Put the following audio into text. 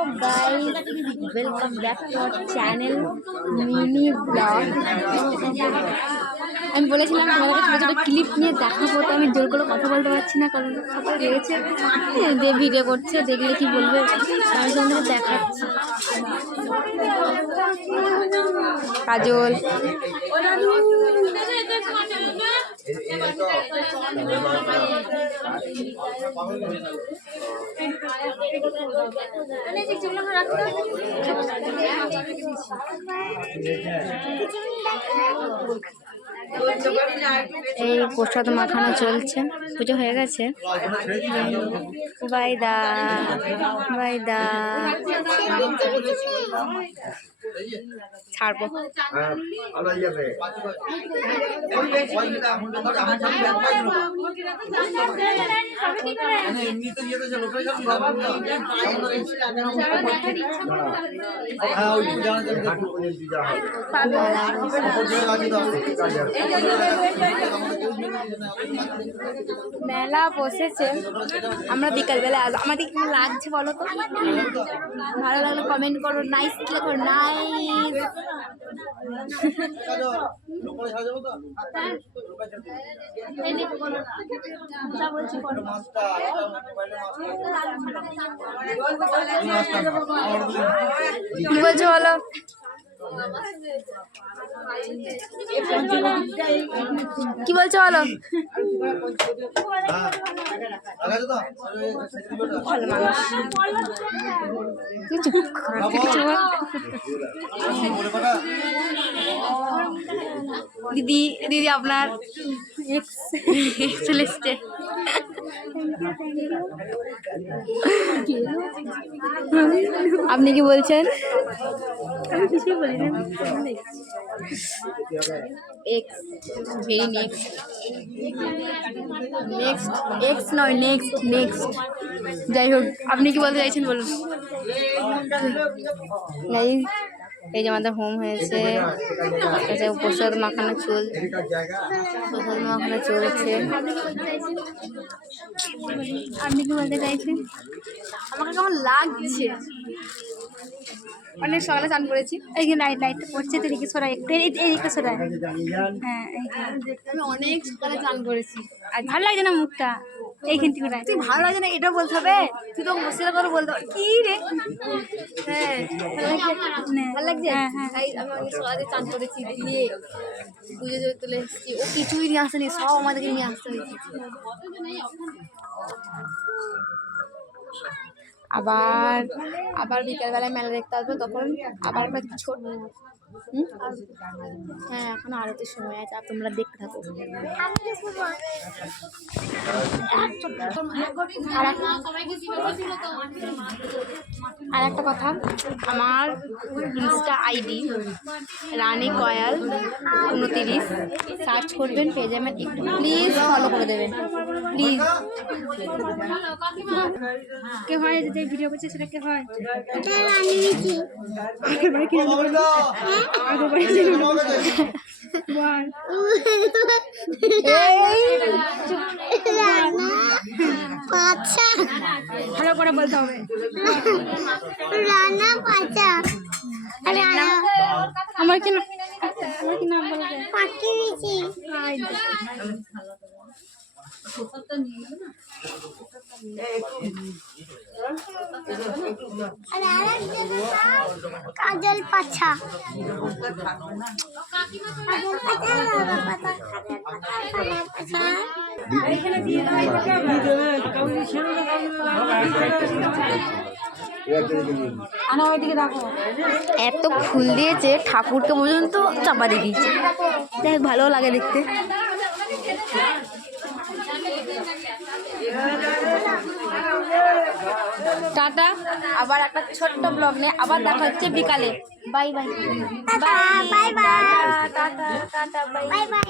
guys, welcome back to our channel mini blog. আমি বলেছিলাম তোমাদেরকে ছোটো ছোটো ক্লিপ নিয়ে দেখাবো, তো আমি জোর করে কথা বলতে পারছি না কারণ সবাই রয়েছে যে ভিডিও করছে, দেখলে কি বলবে, আমি তোমাদের দেখাচ্ছি। কাজল এই প্রসাদ মাখানো চলছে, পুজো হয়ে গেছে। বাইদা বাইদা ছাড়বো। মেলা বসেছে, আমরা বিকালবেলা আমাদের কি লাগছে বলো তো? ভালো লাগলে কমেন্ট করো, নাইস লেখো, নাইস। কি বলছো বলো? কি বলছো বলো? ভালো মানুষ দিদি দিদি আপনার চলে এসছে। আপনি কি বলছেন? আমি কিছুই বলি না। X very next next x নয় নেক্সট নেক্সট। যাই হোক, আপনি কি বলতে চাইছেন বলুন। এই যে আমাদের হোম হয়েছে, প্রসাদ মাখানো চলছে। আপনি কি বলতে চাইছেন? আমাকে কেমন লাগছে? অনেক সকালে চান করেছি, এইখানে লাইটটা পড়ছে তো, এদিকে সরাই একটু, এইদিকে সরাই। হ্যাঁ, আমি অনেক সকালে চান করেছি। আর ভালো লাগছে না মুখটা এইখান থেকে? তুই ভালো লাগছে না এটা বলতে হবে, তুই তো মশলা করে বলতে হবে। কি রে? হ্যাঁ ভালো লাগছে। আমি অনেক সকালে চান করেছি, দিয়ে পুজো তুলে এসেছি। ও কিছুই নিয়ে আসেনি, সব আমাদেরকে নিয়ে আসতে হয়েছে। আবার বিকালবেলায় মেলা দেখতে আসবো, তখন আবার একটা ছোট। হ্যাঁ, এখন আরতির সময় আছে, আর তোমরা দেখতে থাকো। আর একটা কথা, আমার ইনস্টা আইডি রানী কয়াল 29, সার্চ করবেন, পেয়ে যাবেন। একটু প্লিজ ফলো করে দেবেন, প্লিজ। কে হয় যে ভিডিও করছে সেটা কে হয়? ভালো করে বলতে হবে। আমার কি নাম বলা যায়? কাজল পাছা। এত ফুল দিয়েছে, ঠাকুরকে পর্যন্ত চাপা দিয়ে দিয়েছে। দেখ ভালো লাগে দেখতে। টাটা, আবার একটা ছোট্ট ব্লগ নিয়ে আবার দেখা হচ্ছে বিকালে। Bye bye bye bye tata tata bye bye.